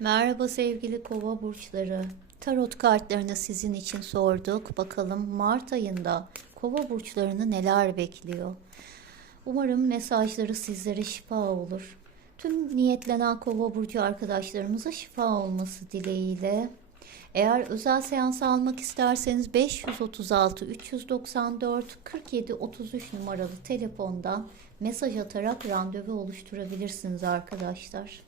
Merhaba sevgili kova burçları. Tarot kartlarını sizin için sorduk. Bakalım Mart ayında kova burçlarını neler bekliyor? Umarım mesajları sizlere şifa olur. Tüm niyetlenen kova burcu arkadaşlarımıza şifa olması dileğiyle. Eğer özel seans almak isterseniz 536 394 47 33 numaralı telefondan mesaj atarak randevu oluşturabilirsiniz arkadaşlar.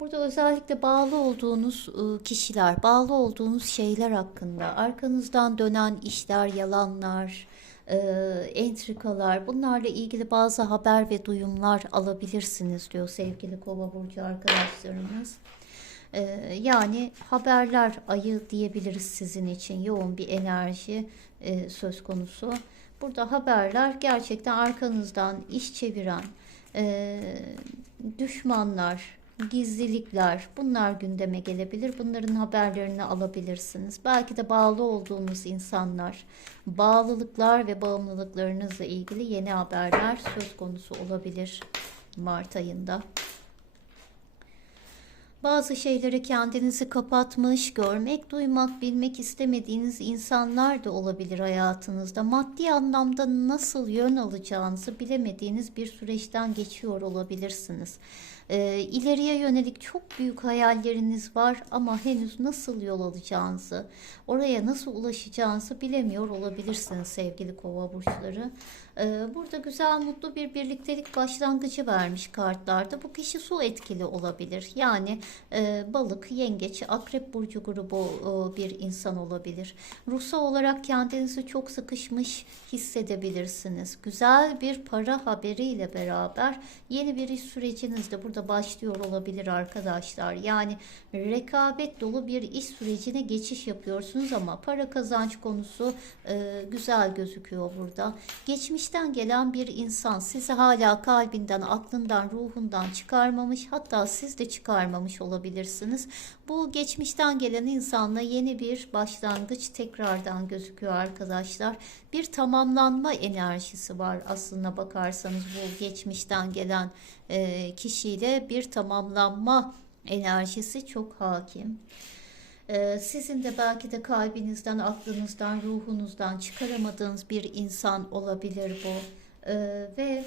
Burada özellikle bağlı olduğunuz ıı, kişiler, bağlı olduğunuz şeyler hakkında, arkanızdan dönen işler, yalanlar, ıı, entrikalar, bunlarla ilgili bazı haber ve duyumlar alabilirsiniz diyor sevgili Kova burcu arkadaşlarımız. Yani haberler ayı diyebiliriz sizin için yoğun bir enerji e, söz konusu. Burada haberler gerçekten arkanızdan iş çeviren düşmanlar, gizlilikler bunlar gündeme gelebilir. Bunların haberlerini alabilirsiniz. Belki de bağlı olduğunuz insanlar, bağlılıklar ve bağımlılıklarınızla ilgili yeni haberler söz konusu olabilir Mart ayında. Bazı şeylere kendinizi kapatmış, görmek, duymak, bilmek istemediğiniz insanlar da olabilir hayatınızda. Maddi anlamda nasıl yön alacağınızı bilemediğiniz bir süreçten geçiyor olabilirsiniz. Ee, ileriye yönelik çok büyük hayalleriniz var ama henüz nasıl yol alacağınızı, oraya nasıl ulaşacağınızı bilemiyor olabilirsiniz sevgili kova burçları. Ee, burada güzel, mutlu bir birliktelik başlangıcı vermiş kartlarda. Bu kişi su etkili olabilir. Yani e, balık, yengeç, akrep burcu grubu e, bir insan olabilir. Ruhsal olarak kendinizi çok sıkışmış hissedebilirsiniz. Güzel bir para haberiyle beraber yeni bir iş süreciniz de burada başlıyor olabilir arkadaşlar. Yani rekabet dolu bir iş sürecine geçiş yapıyorsunuz ama para kazanç konusu e, güzel gözüküyor burada. Geçmişten gelen bir insan sizi hala kalbinden, aklından, ruhundan çıkarmamış hatta siz de çıkarmamış olabilirsiniz. Bu geçmişten gelen insanla yeni bir başlangıç tekrardan gözüküyor arkadaşlar. Bir tamamlanma enerjisi var aslında bakarsanız bu geçmişten gelen e, kişiyle bir tamamlanma enerjisi çok hakim. Ee, Sizin de belki de kalbinizden, aklınızdan, ruhunuzdan çıkaramadığınız bir insan olabilir bu. Ee, Ve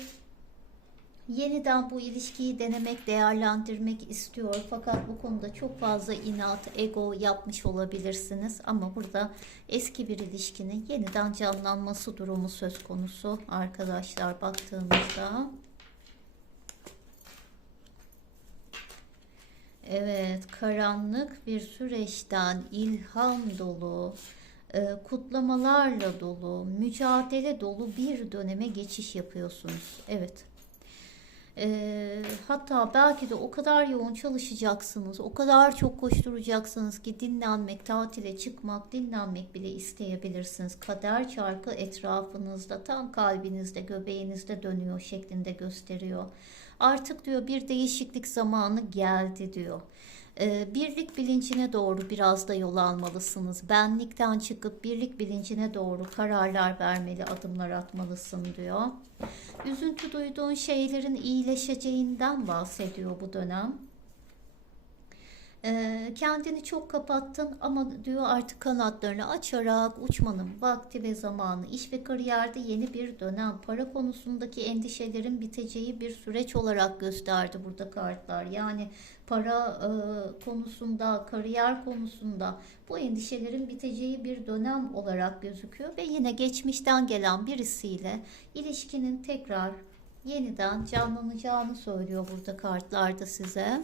yeniden bu ilişkiyi denemek, değerlendirmek istiyor. Fakat bu konuda çok fazla inat, ego yapmış olabilirsiniz. Ama burada eski bir ilişkinin yeniden canlanması durumu söz konusu arkadaşlar baktığımızda. Evet, karanlık bir süreçten ilham dolu, e, kutlamalarla dolu, mücadele dolu bir döneme geçiş yapıyorsunuz. Evet. E, hatta belki de o kadar yoğun çalışacaksınız, o kadar çok koşturacaksınız ki dinlenmek, tatile çıkmak, dinlenmek bile isteyebilirsiniz. Kader çarkı etrafınızda, tam kalbinizde, göbeğinizde dönüyor şeklinde gösteriyor. Artık diyor bir değişiklik zamanı geldi diyor. Ee, birlik bilincine doğru biraz da yol almalısınız. Benlikten çıkıp birlik bilincine doğru kararlar vermeli, adımlar atmalısın diyor. Üzüntü duyduğun şeylerin iyileşeceğinden bahsediyor bu dönem. Ee, kendini çok kapattın ama diyor artık kanatlarını açarak uçmanın vakti ve zamanı. İş ve kariyerde yeni bir dönem. Para konusundaki endişelerin biteceği bir süreç olarak gösterdi burada kartlar. Yani para e, konusunda, kariyer konusunda bu endişelerin biteceği bir dönem olarak gözüküyor. Ve yine geçmişten gelen birisiyle ilişkinin tekrar yeniden canlanacağını söylüyor burada kartlarda size.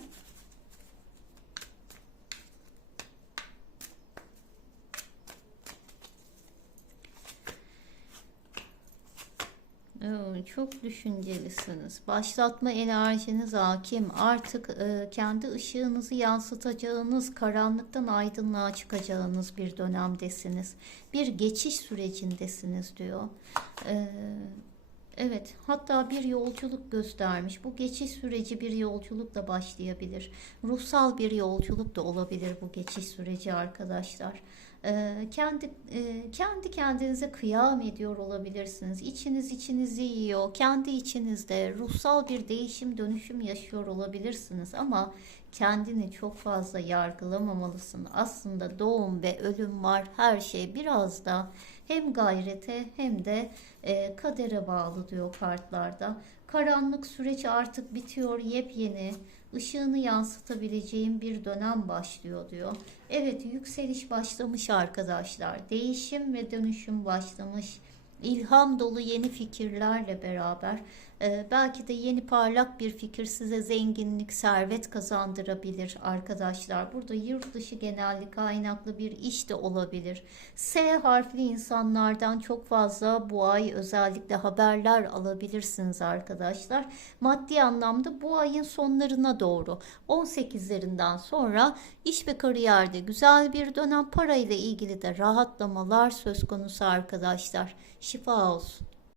Çok düşüncelisiniz. Başlatma enerjiniz hakim. Artık e, kendi ışığınızı yansıtacağınız, karanlıktan aydınlığa çıkacağınız bir dönemdesiniz. Bir geçiş sürecindesiniz diyor. Evet, hatta bir yolculuk göstermiş. Bu geçiş süreci bir yolculukla başlayabilir. Ruhsal bir yolculuk da olabilir bu geçiş süreci arkadaşlar. Ee, kendi e, kendi kendinize kıyam ediyor olabilirsiniz. İçiniz içinizi yiyor. Kendi içinizde ruhsal bir değişim dönüşüm yaşıyor olabilirsiniz ama kendini çok fazla yargılamamalısın. Aslında doğum ve ölüm var. Her şey biraz da hem gayrete hem de e, kadere bağlı diyor kartlarda. Karanlık süreç artık bitiyor, yepyeni ışığını yansıtabileceğim bir dönem başlıyor diyor. Evet, yükseliş başlamış arkadaşlar. Değişim ve dönüşüm başlamış. İlham dolu yeni fikirlerle beraber e, belki de yeni parlak bir fikir size zenginlik, servet kazandırabilir arkadaşlar. Burada yurt dışı genellik kaynaklı bir iş de olabilir. S harfli insanlardan çok fazla bu ay özellikle haberler alabilirsiniz arkadaşlar. Maddi anlamda bu ayın sonlarına doğru 18'lerinden sonra iş ve kariyerde güzel bir dönem parayla ilgili de rahatlamalar söz konusu arkadaşlar. Şifa olsun.